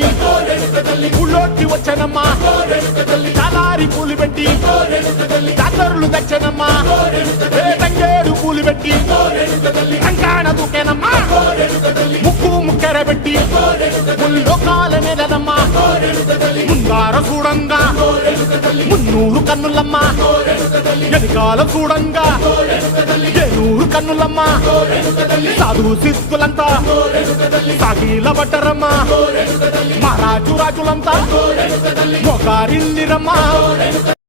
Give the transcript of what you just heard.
పెట్టి ఊళ్ళోకి వచ్చానమ్మా చాలారి పూలు పెట్టి జాతరులు తెచ్చానమ్మా తంగేడు పూలు పెట్టి కంకాణ దూకేనమ్మా ముక్కు ముక్కెర పెట్టి ముల్లోకాల నెలనమ్మా ముందార చూడంగా మున్నూరు కన్నులమ్మా ఎనకాల చూడంగా ఏనూరు కన్నులమ్మా సాధువు సిద్ధులంతా సాగిల బట్టరమ్మా మహారాజు రాజులంతా మొగారిల్లిరమ్మా